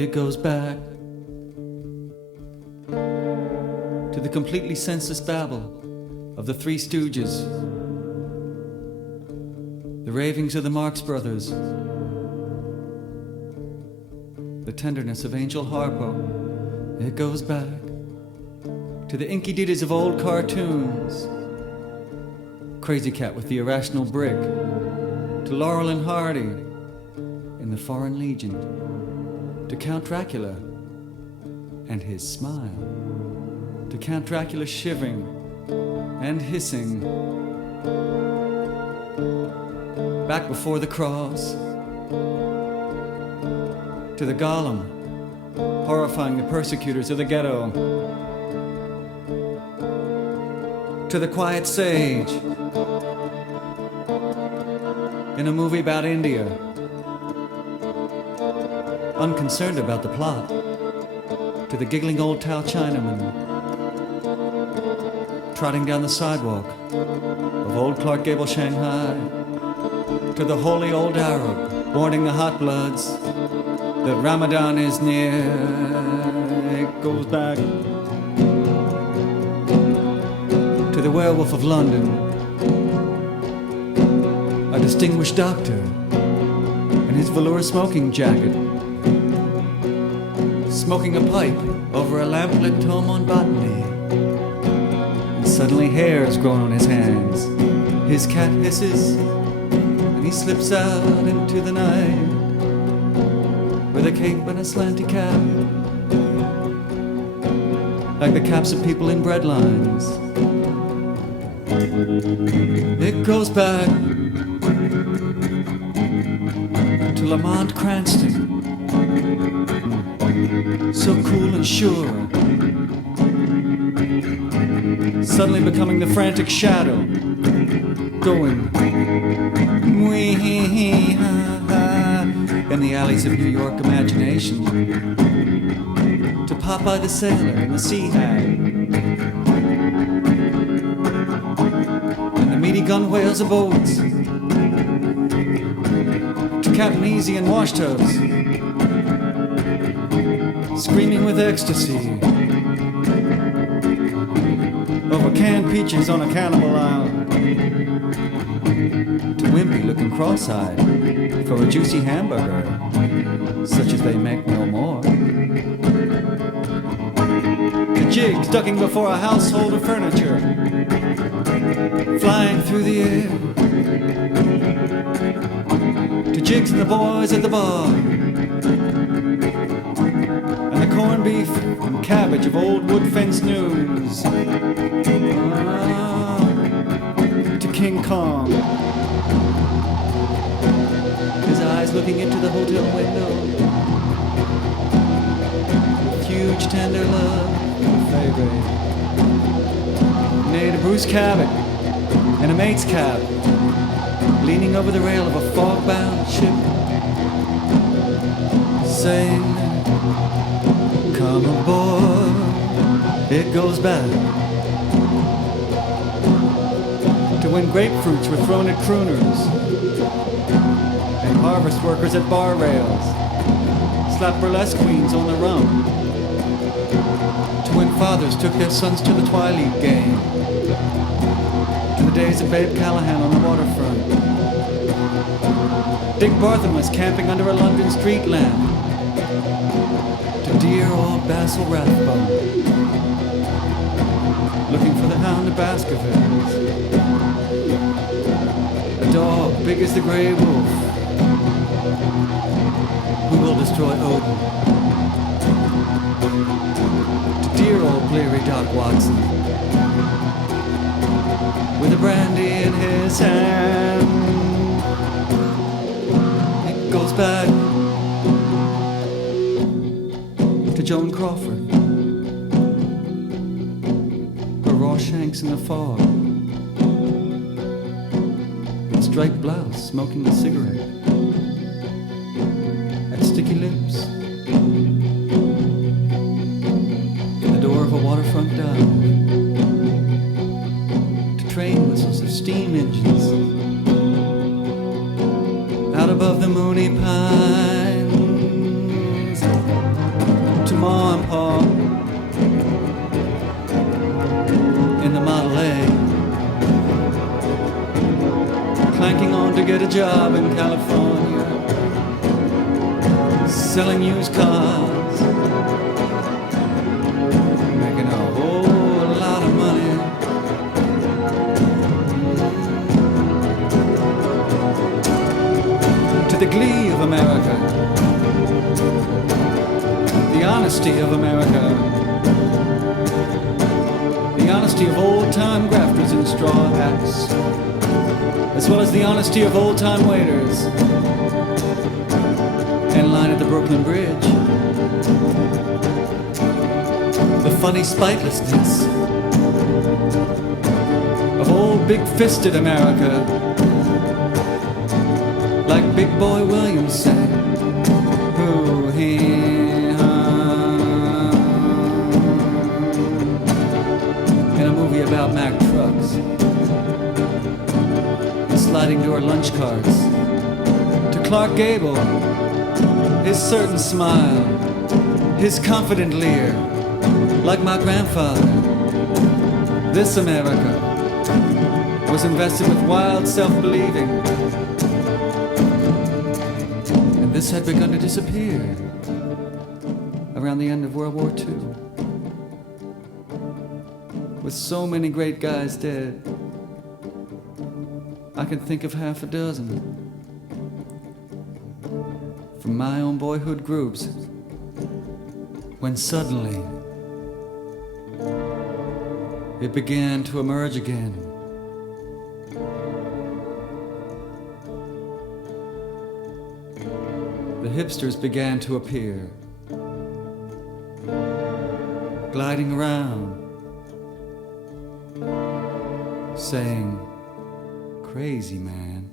It goes back to the completely senseless babble of the Three Stooges, the ravings of the Marx Brothers, the tenderness of Angel Harpo. It goes back to the inky ditties of old cartoons, Crazy Cat with the Irrational Brick, to Laurel and Hardy in the Foreign Legion, to Count Dracula and his smile, to Count Dracula shivering and hissing back before the cross, to the Golem horrifying the persecutors of the ghetto, to the quiet sage in a movie about India, unconcerned about the plot, to the giggling old Tao Chinaman trotting down the sidewalk of old Clark Gable, Shanghai, to the holy old Arab warning the hot bloods that Ramadan is near. It goes back to the werewolf of London, a distinguished doctor in his velour smoking jacket, smoking a pipe over a lamplit tome on botany. And suddenly hair has grown on his hands. His cat hisses, and he slips out into the night with a cape and a slanty cap, like the caps of people in bread lines. It goes back to Lamont Cranston, so cool and sure, suddenly becoming the frantic shadow, going wee ha ha in the alleys of New York imagination, to Popeye the Sailor and the Sea Hag, and the meaty gun whales of boats, to Captain Easy and Washtubs, screaming with ecstasy over canned peaches on a cannibal island, to Wimpy looking cross-eyed for a juicy hamburger, such as they make no more, to Jiggs ducking before a household of furniture, flying through the air, to Jiggs and the boys at the bar, and the corned beef and cabbage of old wood fence news, to King Kong, his eyes looking into the hotel window with huge tender love for Faye. Nay, to Bruce Cabot in a mate's cab, leaning over the rail of a fog-bound ship, saying, "Come aboard." It goes back to when grapefruits were thrown at crooners and harvest workers at bar rails slapped burlesque queens on the rump, to when fathers took their sons to the Twi-League game, to the days of Babe Callahan on the waterfront, Dick Barthelmess camping under a London street lamp, to dear old Basil Rathbone looking for the hound of Baskervilles, a dog big as the grey wolf who will destroy Odin, to dear old bleary Doc Watson with a brandy in his hand. It goes back to Joan Crawford, her Rawshanks in the fog, with striped blouse, smoking a cigarette, at sticky lips, in the door of a waterfront dive, to train whistles of steam engines, out above the moony pines. to get a job in California, selling used cars, making a whole lot of money. To the glee of America, the honesty of America, the honesty of old-time grafters in straw hats, as well as the honesty of old-time waiters in line at the Brooklyn Bridge. The funny spitelessness of old big-fisted America, like Big Boy Williams said, "Ooh, in a movie about Mack trucks, sliding door lunch carts. To Clark Gable, his certain smile, his confident leer, like my grandfather. This America was invested with wild self-believing, and this had begun to disappear around the end of World War II. With so many great guys dead, I can think of half a dozen from my own boyhood groups, when suddenly it began to emerge again. The hipsters began to appear, gliding around, saying, "Crazy man."